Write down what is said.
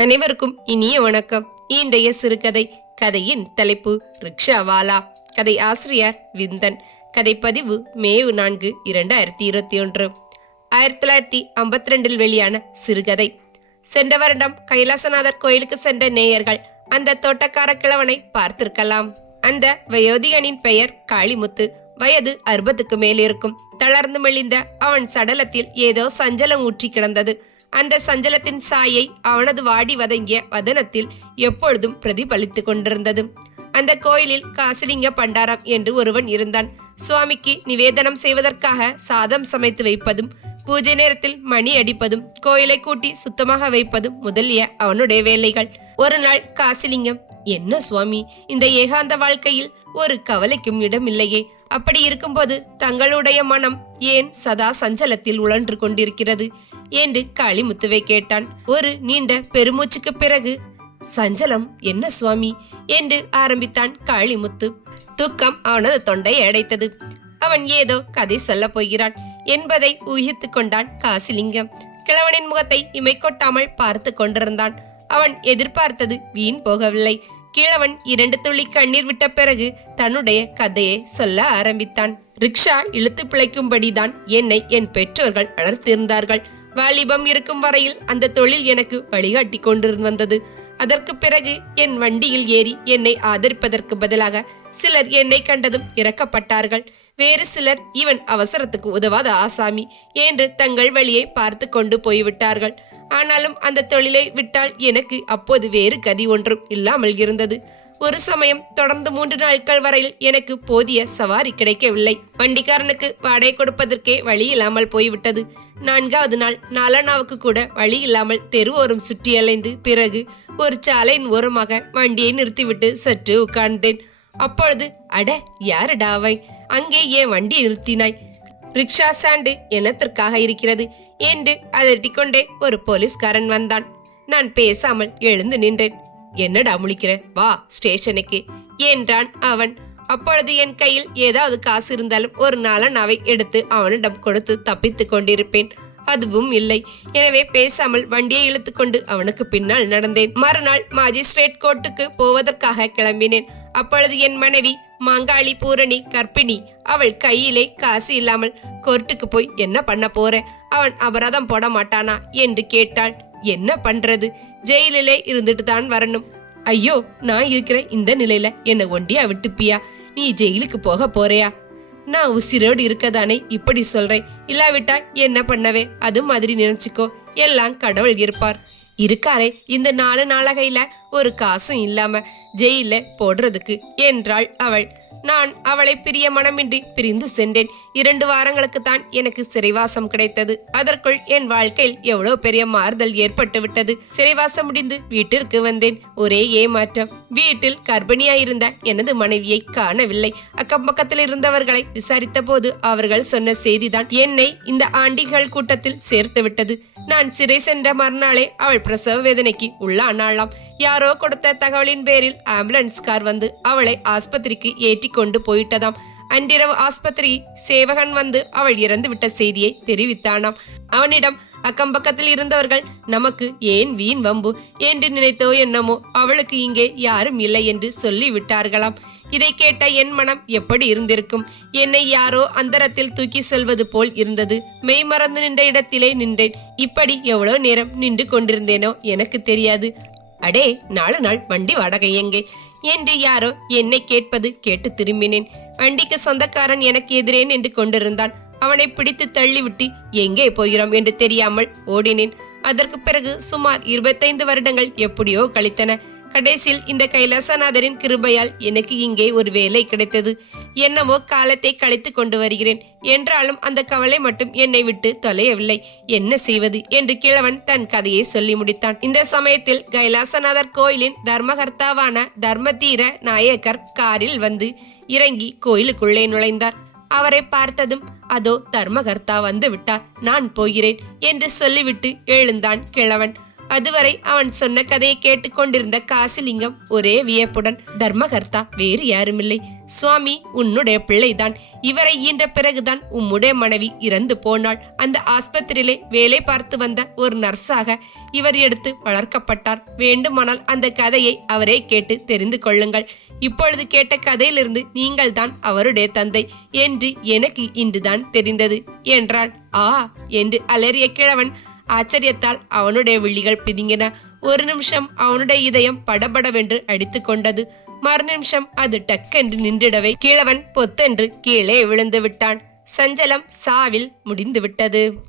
அனைவருக்கும் இனிய வணக்கம். இன்றைய சிறுகதை கதையின் தலைப்பு ரிக்ஷாவாலா. கதை ஆசிரியர் விந்தன். கதை பதிவு மே நான்கு இரண்டாயிரத்தி இருபத்தி ஒன்று. ஆயிரத்தி தொள்ளாயிரத்தி ஐம்பத்தி ரெண்டில் வெளியான சிறுகதை. சென்ற வருடம் கைலாசநாதர் கோயிலுக்கு சென்ற நேயர்கள் அந்த தோட்டக்கார கிழவனை பார்த்திருக்கலாம். அந்த வயோதிகனின் பெயர் காளிமுத்து. வயது அறுபதுக்கு மேலிருக்கும் தளர்ந்து மெலிந்த அவன் சடலத்தில் ஏதோ சஞ்சலம் ஊற்றி கிடந்தது. அந்த சஞ்சலத்தின் சாயை அவனது வாடி வதங்கிய வதனத்தில் எப்பொழுதும் பிரதிபலித்துக் கொண்டிருந்தது. அந்த கோயிலில் காசிலிங்க பண்டாரம் என்று ஒருவன் இருந்தான். சுவாமிக்கு நிவேதனம் செய்வதற்காக சாதம் சமைத்து வைப்பதும் பூஜை நேரத்தில் மணி அடிப்பதும் கோயிலை கூட்டி சுத்தமாக வைப்பதும் முதலிய அவனுடைய வேலைகள். ஒரு நாள் காசிலிங்கம் என்ன சுவாமி இந்த ஏகாந்த வாழ்க்கையில் ஒரு கவலைக்கும் இடமில்லையே. அப்படி இருக்கும்போது தங்களுடைய மனம் ஏன் சதா சஞ்சலத்தில் உழன்று கொண்டிருக்கிறது என்று காளிமுத்துவை கேட்டான். ஒரு நீண்ட பெருமூச்சுக்கு பிறகு சஞ்சலம் என்ன சுவாமி? என்று ஆரம்பித்தான் காளிமுத்து. துக்கம் அவனது தொண்டையை அடைத்தது. அவன் ஏதோ கதை சொல்லப் போகிறான் என்பதை ஊகித்துக் கொண்டான் காசிலிங்கம். கிழவனின் முகத்தை இமை கொட்டாமல் பார்த்து கொண்டிருந்தான். அவன் எதிர்பார்த்தது வீண் போகவில்லை. கிழவன் இரண்டு துளி கண்ணீர் விட்ட பிறகு தன்னுடைய கதையை சொல்ல ஆரம்பித்தான். ரிக்ஷா இழுத்து பிழைக்கும்படிதான் என்னை என் பெற்றோர்கள் வளர்த்திருந்தார்கள். வாலிபம் இருக்கும் வரையில் அந்த தொழில் எனக்கு வழிகாட்டி கொண்டிருந்து வந்தது. அதற்கு பிறகு என் வண்டியில் ஏறி என்னை ஆதரிப்பதற்கு பதிலாக சிலர் என்னை கண்டதும் இறக்கப்பட்டார்கள். வேறு சிலர் இவன் அவசரத்துக்கு உதவாத ஆசாமி என்று தங்கள் வழியை பார்த்து கொண்டு போய்விட்டார்கள். ஆனாலும் அந்த தொழிலை விட்டால் எனக்கு அப்போது வேறு கதி ஒன்றும் இல்லாமல் இருந்தது. ஒரு சமயம் தொடர்ந்து மூன்று நாட்கள் வரையில் எனக்கு போதிய சவாரி கிடைக்கவில்லை. வண்டிக்காரனுக்கு வாடகை கொடுப்பதற்கே வழி இல்லாமல் போய்விட்டது. நான்காவது நாள் நாலனாவுக்கு கூட வழி இல்லாமல் தெருவோரம் சுற்றி அலைந்து பிறகு ஒரு சாலையின் ஓரமாக வண்டியை நிறுத்திவிட்டு சற்று உட்கார்ந்தேன். அப்பொழுது அட யாரடாவை அங்கே ஏன் வண்டி நிறுத்தினாய்? ரிக்ஷா சாண்டு என்னத்திற்காக இருக்கிறது? என்று அதட்டிக்கொண்டே ஒரு போலீஸ்காரன் வந்தான். நான் பேசாமல் எழுந்து நின்றேன். என்னடா முழிக்கிற? வா ஸ்டேஷனுக்கு என்றான் அவன். அப்பொழுது என் கையில் ஏதாவது காசு இருந்தாலும் ஒரு நாளன் அவை எடுத்து அவனிடம் கொடுத்து தப்பித்துக் கொண்டிருப்பேன். அதுவும் இல்லை. எனவே பேசாமல் வண்டியை இழுத்துக்கொண்டு அவனுக்கு பின்னால் நடந்தேன். மறுநாள் மாஜிஸ்ட்ரேட் கோர்ட்டுக்கு போவதற்காக கிளம்பினேன். அப்பொழுது என் மனைவி மாங்காளி பூரணி கர்ப்பிணி அவள் கையிலே காசு இல்லாமல் கோர்ட்டுக்கு போய் என்ன பண்ண போற? அவன் அபராதம் போட மாட்டானா? என்று கேட்டாள். என்ன பண்றது? ஜெயிலிலே இருந்துட்டு தான் வரணும். ஐயோ நான் இருக்கிற இந்த நிலையில என்னை ஒண்டியா விட்டுப்பியா? நீ ஜெயிலுக்கு போக போறியா? நான் உசிரோடு இருக்கதானே இப்படி சொல்றேன். இல்லாவிட்டா என்ன பண்ணவே? அது மாதிரி நினைச்சுக்கோ. எல்லாம் கடவுள் இருப்பார். இருக்காரே இந்த நாலு நாளகையில ஒரு காசும் இல்லாம ஜெயில போடுறதுக்கு என்றாள் அவள். நான் அவளை பிரிய மனமின்றி பிரிந்து சென்றேன். இரண்டு வாரங்களுக்கு தான் எனக்கு சிறைவாசம் கிடைத்தது. அதற்குள் என் வாழ்க்கையில் எவ்வளவு பெரிய மாறுதல் ஏற்பட்டு விட்டது சிறைவாசம் முடிந்து வீட்டிற்கு வந்தேன். ஒரே ஏமாற்றம். வீட்டில் கர்ப்பிணியாயிருந்த எனது மனைவியை காணவில்லை. அக்கம் பக்கத்தில் இருந்தவர்களை விசாரித்த போது அவர்கள் சொன்ன செய்திதான் என்னை இந்த ஆண்டிகள் கூட்டத்தில் சேர்த்து விட்டது நான் சிறை சென்ற மறுநாளே அவள் பிரசவ வேதனைக்கு உள்ளானாளாம். யாரோ கொடுத்த தகவலின் பேரில் ஆம்புலன்ஸ் கார் வந்து அவளை ஆஸ்பத்திரிக்கு ஏற்றி கொண்டு போயிட்டதாம். அன்றிரவு ஆஸ்பத்திரி சேவகன் வந்து அவள் இறந்து விட்ட செய்தியை தெரிவித்தானாம். அவனிடம் அக்கம் பக்கத்தில் இருந்தவர்கள் நமக்கு ஏன் வீண் வம்பு? என்று நினைத்தோ என்னமோ அவளுக்கு இங்கே யாரும் இல்லை என்று சொல்லிவிட்டார்களாம். இதை கேட்ட என் மனம் எப்படி இருந்திருக்கும்? என்னை யாரோ அந்தரத்தில் தூக்கி செல்வது போல் இருந்தது. மெய் மறந்து நின்ற இடத்திலே நின்றேன். இப்படி எவ்வளோ நேரம் நின்று கொண்டிருந்தேனோ எனக்கு தெரியாது. அடே நாலு நாள் வண்டி வாடகை எங்கே? என்று யாரோ என்னை கேட்பது கேட்டு திரும்பினேன். வண்டிக்கு சொந்தக்காரன் எனக்கு எதிரே நின்று கொண்டிருந்தான். அவனை பிடித்து தள்ளிவிட்டு எங்கே போகிறோம்? என்று தெரியாமல் ஓடினேன். அதற்கு பிறகு சுமார் இருபத்தைந்து வருடங்கள் எப்படியோ கழித்தன. கடைசியில் இந்த கைலாசநாதரின் கிருபையால் எனக்கு இங்கே ஒரு வேலை கிடைத்தது. என்னவோ காலத்தை கழித்து கொண்டு வருகிறேன். என்றாலும் அந்த கவலை மட்டும் என்னை விட்டு தொலையவில்லை. என்ன செய்வது? என்று கிழவன் தன் கதையை சொல்லி முடித்தான். இந்த சமயத்தில் கைலாசநாதர் கோயிலின் தர்மகர்த்தாவான தர்மதீர நாயக்கர் காரில் வந்து இறங்கி கோயிலுக்குள்ளே நுழைந்தார். அவரை பார்த்ததும் அதோ தர்மகர்த்தா வந்து விட்டார் நான் போகிறேன் என்று சொல்லிவிட்டு எழுந்தான் கிழவன். அதுவரை அவன் சொன்ன கதையை கேட்டுக்கொண்டிருந்த காசிலிங்கம் ஒரே வியப்புடன் தர்மகர்த்தா வேறு யாருமில்லை. சுவாமி உன்னுடைய பிள்ளைதான். இவரை ஈன்ற பிறகுதான் உம்முடைய மனைவி இறந்து போனாள். அந்த ஆஸ்பத்திரியிலே வேலை பார்த்து வந்த ஒரு நர்ஸாக இவர் எடுத்து வளர்க்கப்பட்டார். வேண்டுமானால் அந்த கதையை அவரே கேட்டு தெரிந்து கொள்ளுங்கள். இப்பொழுது கேட்ட கதையிலிருந்து நீங்கள் தான் அவருடைய தந்தை என்று எனக்கு இன்றுதான் தெரிந்தது என்றான் ஆ என்று அலறிய கிழவன் ஆச்சரியத்தால் அவனுடைய விழிகள் பிதுங்கின. ஒரு நிமிஷம் அவனுடைய இதயம் படபடவென்று அடித்துக்கொண்டது கொண்டது. அது டக்கென்று நின்றிடவே கிழவன் பொத்தென்று கீழே விழுந்து விட்டான். சஞ்சலம் சாவில் முடிந்துவிட்டது